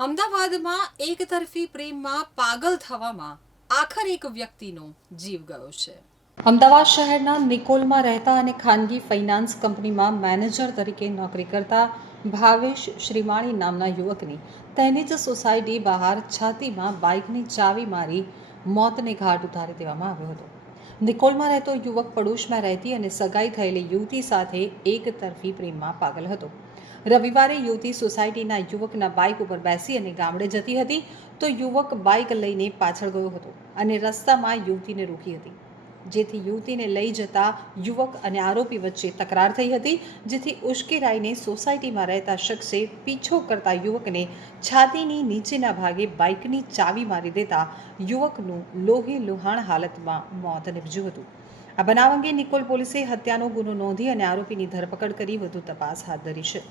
અમદાવાદમાં એકતરફી પ્રેમમાં પાગલ થવામાં આખર એક વ્યક્તિનો જીવ ગયો છે. અમદાવાદ શહેરના નિકોલમાં રહેતા અને ખાનગી ફાઇનાન્સ કંપનીમાં મેનેજર તરીકે નોકરી કરતા ભાવેશ શ્રીમાણી નામના યુવકની તેની જ સોસાયટી બહાર છાતીમાં બાઇકની ચાવી મારી મોતને ઘાટ ઉતારી દેવામાં આવ્યો હતો. નિકોલમાં રહેતો યુવક પડોશમાં રહેતી અને સગાઈ થયેલી યુવતી સાથે એક તરફી પ્રેમમાં પાગલ હતો. રવિવારે યુવતી સોસાયટીના યુવકના બાઇક ઉપર બેસી અને ગામડે જતી હતી તો યુવક બાઇક લઈને પાછળ ગયો હતો અને રસ્તામાં યુવતીને રોકી હતી. જેથી યુવતીને લઈ જતા યુવક અને આરોપી વચ્ચે તકરાર થઈ હતી, જેથી ઉશ્કેરાઈને સોસાયટીમાં રહેતા શખ્સે પીછો કરતા યુવકને છાતીની નીચેના ભાગે બાઇકની ચાવી મારી દેતા યુવકનું લોહી લુહાણ હાલતમાં મોત નીપજ્યું હતું. આ બનાવ અંગે નિકોલ પોલીસે હત્યાનો ગુનો નોંધી અને આરોપીની ધરપકડ કરી વધુ તપાસ હાથ ધરી છે.